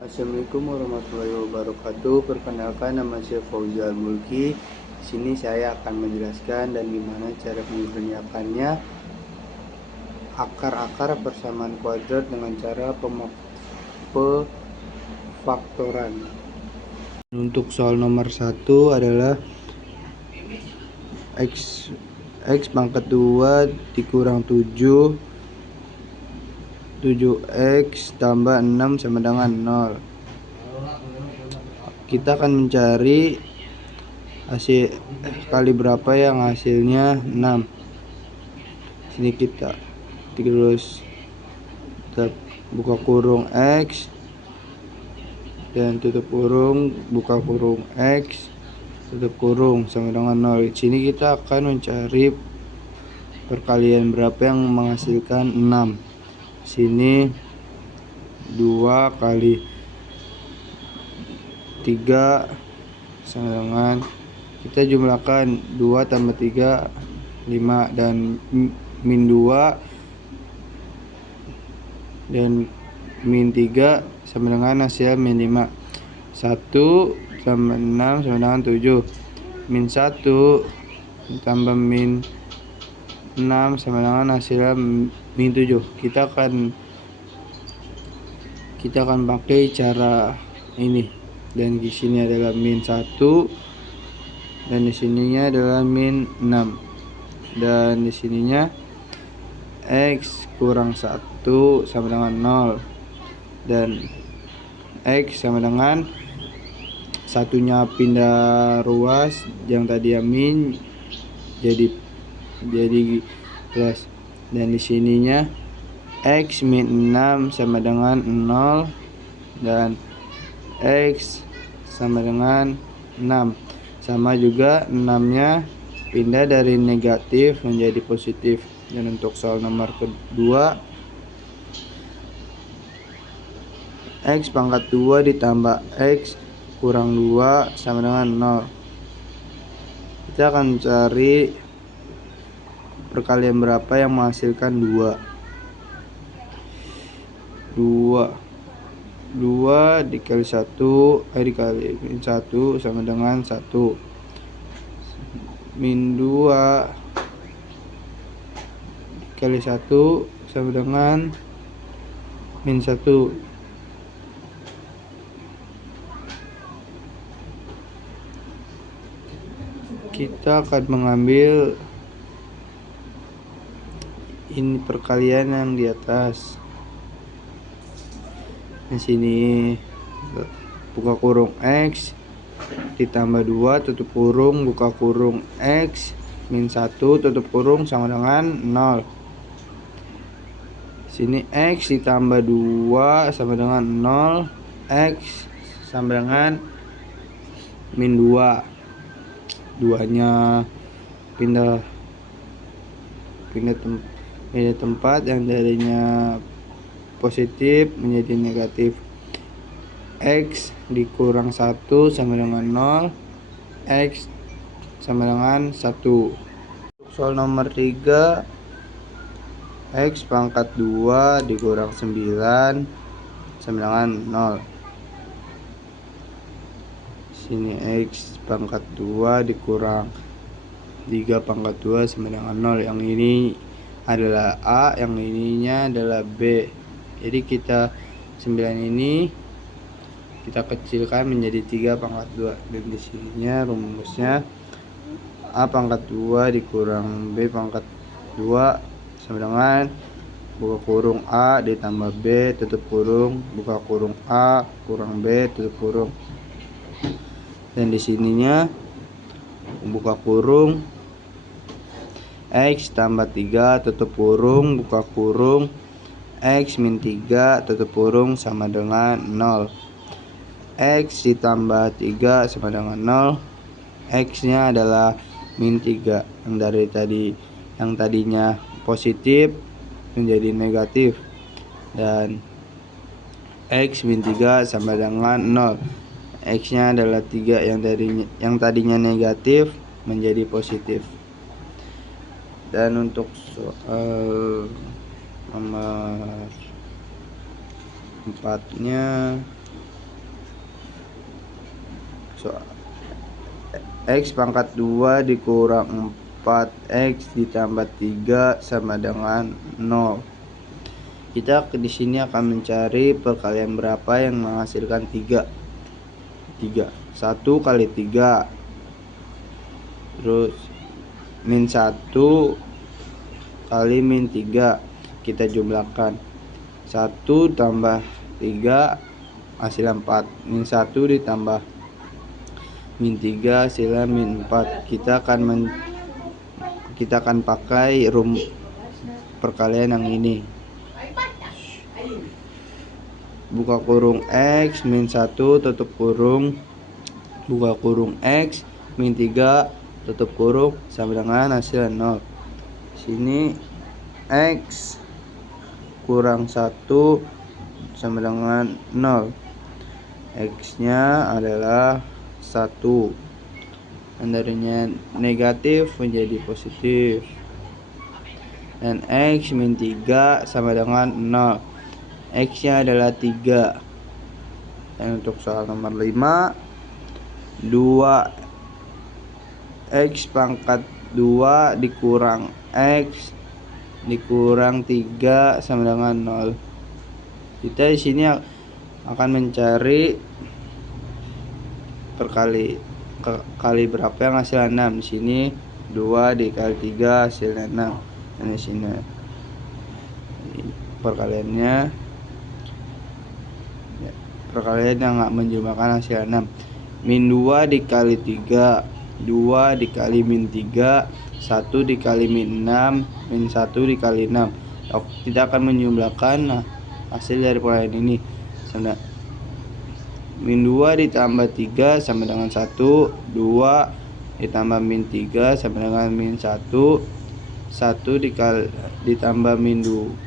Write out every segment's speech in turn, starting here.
Assalamualaikum warahmatullahi wabarakatuh. Perkenalkan, nama saya Fauzal Mulki. Di sini saya akan menjelaskan dan gimana cara mengerjakannya akar-akar persamaan kuadrat dengan cara pemfaktoran. Untuk soal nomor 1 adalah x pangkat 2 dikurang 7x tambah 6 sama dengan 0. Kita akan mencari hasil kali berapa yang hasilnya 6. Sini kita terus buka kurung x dan tutup kurung, buka kurung x, tutup kurung sama dengan 0. Di sini kita akan mencari perkalian berapa yang menghasilkan 6. Sini 2 kali 3 sama dengan, kita jumlahkan 2 tambah 3 5 dan min 2 dan min 3 sama dengan hasil min 5. 1 tambah 6 sama dengan 7. Min 1 tambah min 6 sama dengan hasil min 7. Kita akan pakai cara ini, dan di sini adalah min 1 dan di sininya adalah min 6, dan di sininya x kurang 1 sama dengan 0, dan x sama dengan satunya pindah ruas, yang tadi min jadi plus, dan di sininya x min 6 sama dengan 0 dan x sama dengan 6. Sama juga 6 nya pindah dari negatif menjadi positif. Dan untuk soal nomor kedua, x pangkat 2 ditambah x kurang 2 sama dengan 0. Kita akan cari perkalian berapa yang menghasilkan 2 dikali 1 dikali min 1 sama dengan 1. Min 2 dikali 1 sama dengan min 1. Kita akan mengambil ini perkalian yang di atas. Di sini buka kurung x ditambah 2 tutup kurung, buka kurung x min 1 tutup kurung sama dengan 0. Sini x ditambah 2 sama dengan 0, x sama dengan min 2. 2 nya pindah tempat, yang darinya positif menjadi negatif. X dikurang 1 sama dengan 0, x sama dengan 1. Soal nomor 3, x pangkat 2 dikurang 9 sama dengan 0. Sini x pangkat 2 dikurang 3 pangkat 2 sama dengan 0. Yang ini adalah A, yang ininya adalah B. Jadi 9 ini kita kecilkan menjadi 3 pangkat 2, dan di sininya rumusnya A pangkat 2 dikurang B pangkat 2 sama dengan buka kurung A ditambah B tutup kurung, buka kurung A kurang B tutup kurung, dan di sininya buka kurung x tambah 3 tutup kurung, buka kurung x min 3 tutup kurung sama dengan 0. X ditambah 3 sama dengan 0. X nya adalah min 3, yang tadinya positif menjadi negatif, dan x min 3 sama dengan 0. X nya adalah 3, yang tadinya negatif menjadi positif. Dan untuk soal nomor 4 nya X pangkat 2 dikurang 4X ditambah 3 sama dengan 0. Kita di sini akan mencari perkalian berapa yang menghasilkan 3. 1 kali 3. Terus min 1 kali min 3. Kita jumlahkan. 1 tambah 3 hasil 4. Min 1 ditambah min 3 hasilnya min 4. Kita akan pakai perkalian yang ini. Buka kurung X min 1 tutup kurung, buka kurung X min 3 tutup kurung sama dengan hasil 0. Sini X kurang 1 sama dengan 0. X nya adalah 1, dan darinya negatif menjadi positif, dan X min 3 sama dengan 0. X nya adalah 3. Dan untuk soal nomor 5, 2X pangkat 2 dikurang X dikurang 3 sama dengan 0. Kita di sini akan mencari kali berapa yang hasil 6. Di sini 2 dikali 3 hasilnya 6. Dan di sini perkalian yang menjumlahkan hasil 6. Min 2 dikali 3, 2 dikali min 3, 1 dikali min 6, min 1 dikali 6. Kita akan menjumlahkan hasil dari perkalian ini. Min 2 ditambah 3 sama dengan 1, 2 ditambah min 3 sama dengan min 1, 1 ditambah min 6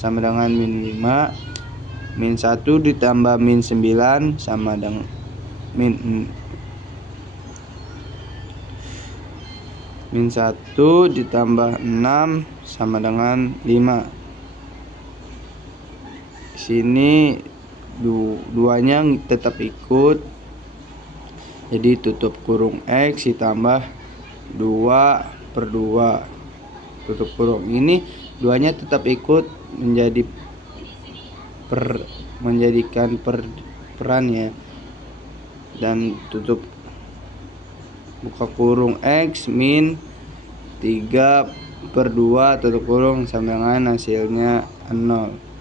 sama dengan min 5, min 1 ditambah min 9 sama dengan min 1 ditambah 6 sama dengan 5. Sini duanya tetap ikut, jadi tutup kurung X ditambah 2 per 2 tutup kurung. Ini duanya tetap ikut menjadikan peran ya, dan tutup buka kurung X min 3 per 2 tutup kurung sama dengan hasilnya 0.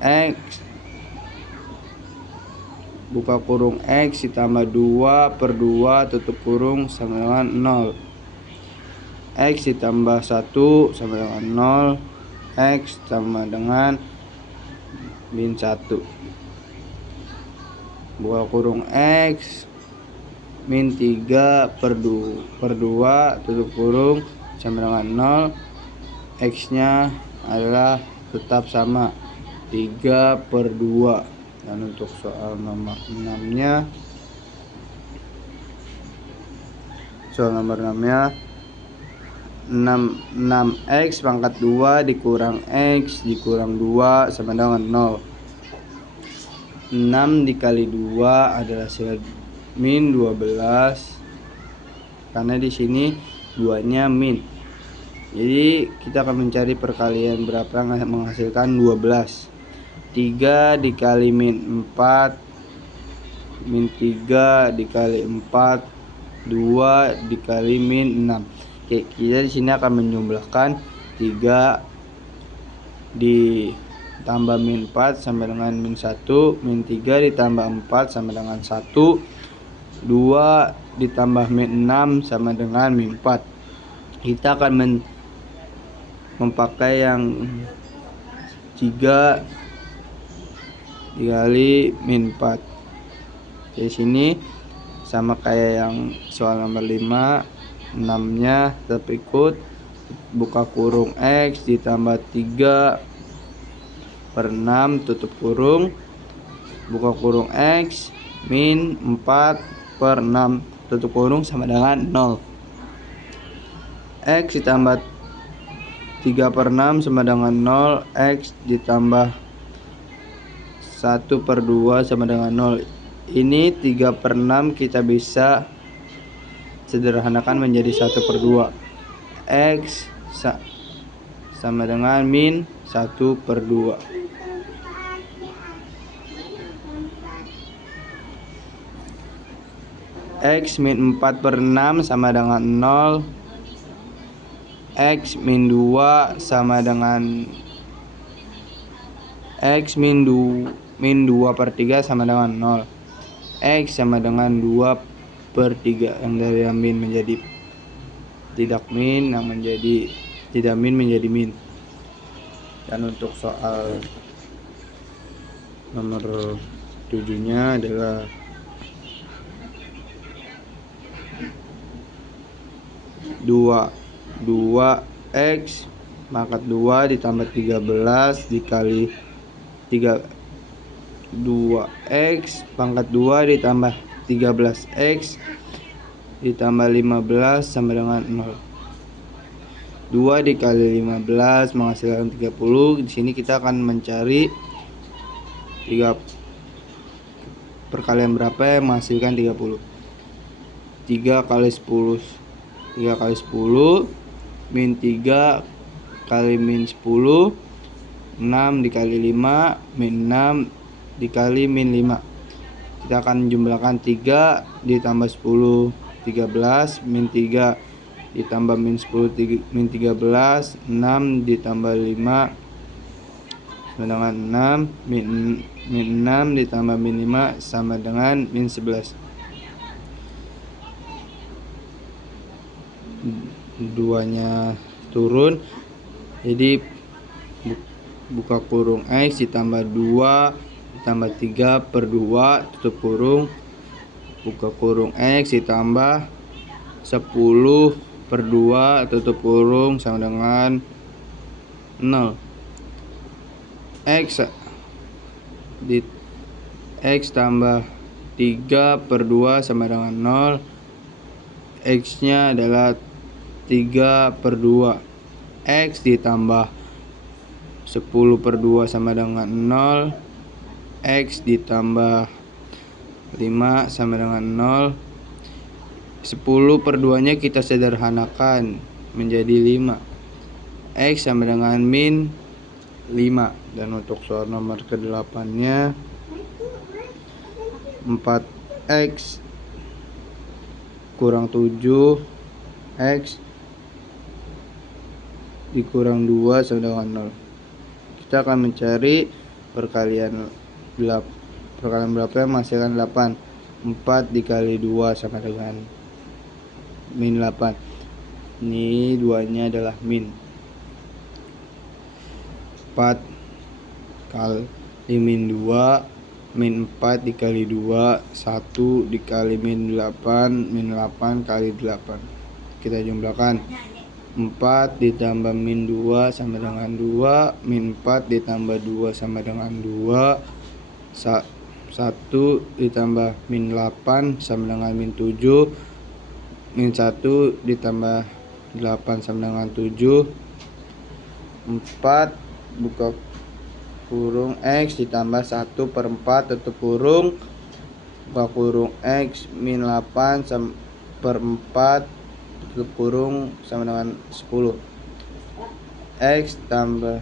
X buka kurung X ditambah 2 per 2 tutup kurung sama dengan 0. X ditambah 1 sama dengan 0. X sama dengan min 1. Buka kurung X min 3 per 2 tutup kurung sama dengan 0. X nya adalah tetap sama 3 per 2. Dan untuk soal nomor 6 nya, 6X pangkat 2 dikurang X dikurang 2 sama dengan 0. 6 dikali 2 adalah hasil min 12, karena di sini 2-nya min. Jadi kita akan mencari perkalian berapa yang menghasilkan 12. 3 dikali min 4, min 3 dikali 4, 2 dikali min 6. Oke, kita di sini akan menjumlahkan 3 ditambah min 4 sama dengan min 1, min 3 ditambah 4 sama dengan 1, 2 ditambah min 6 sama dengan min 4. Kita akan memakai yang 3 dikali min 4. Di sini sama kayak yang soal nomor 5, 6-nya tetap ikut, buka kurung X ditambah 3 per 6 tutup kurung, buka kurung X min 4 per 6 tutup kurung sama dengan 0. X ditambah 3 per 6 sama dengan 0. X ditambah 1 per 2 sama dengan 0. Ini 3/6 kita bisa sederhanakan menjadi 1/2. X sama dengan min 1/2. X min 4/6 sama dengan 0. X min 2 sama dengan X min 2/3 sama dengan 0. X sama dengan 2/3. Yang dari yang min menjadi tidak min, yang menjadi tidak min menjadi min. Dan untuk soal nomor 7-nya adalah 2x pangkat 2 ditambah 13 dikali 2x pangkat 2 ditambah 13x ditambah 15 sama dengan 0. 2 dikali 15 menghasilkan 30. Di sini kita akan mencari 3 perkalian berapa yang menghasilkan 30. 3 kali 10 min 3 kali min 10, 6 dikali 5 min 6 dikali min 5. Kita akan menjumlahkan 3 ditambah 10 13 min 3 ditambah min 10 min 13, 6 ditambah 5 sama dengan 6, min 6 ditambah min 5 sama dengan min 11. 2-nya turun, jadi buka kurung X ditambah 2 ditambah 3/2 tutup kurung, buka kurung X ditambah 10/2 tutup kurung sama dengan 0. X tambah 3/2 sama dengan 0. X nya adalah 3/2. X ditambah 10/2 sama dengan 0. X ditambah 5 sama dengan 0. 10/2 nya kita sederhanakan menjadi 5. X sama dengan min 5. Dan untuk soal nomor ke-8 nya 4x kurang 7 X dikurang 2 sama dengan 0. Kita akan mencari perkalian berapa yang menghasilkan 8. 4 dikali 2 sama dengan min 8. Ini 2-nya adalah min. 4 kali min 2 min 4 dikali 2 1 dikali min 8 kali 8. Kita jumlahkan 4 ditambah min 2 sama dengan 2, min 4 ditambah 2 sama dengan 2, 1 ditambah min 8 sama dengan min 7, min 1 ditambah 8 sama dengan 7. 4 buka kurung X ditambah 1/4 tutup kurung, buka kurung X min 8 1/4 tutup kurung sama dengan 10. X tambah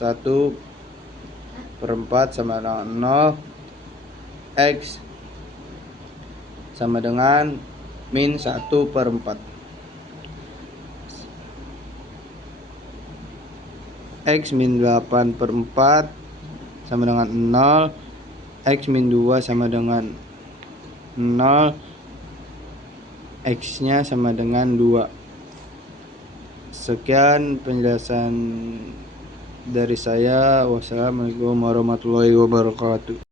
1/4 sama dengan 0. X sama dengan min 1/4. X min 8/4 sama dengan 0. X min 2 sama dengan 0. X nya sama dengan 2. Sekian penjelasan dari saya. Wassalamualaikum warahmatullahi wabarakatuh.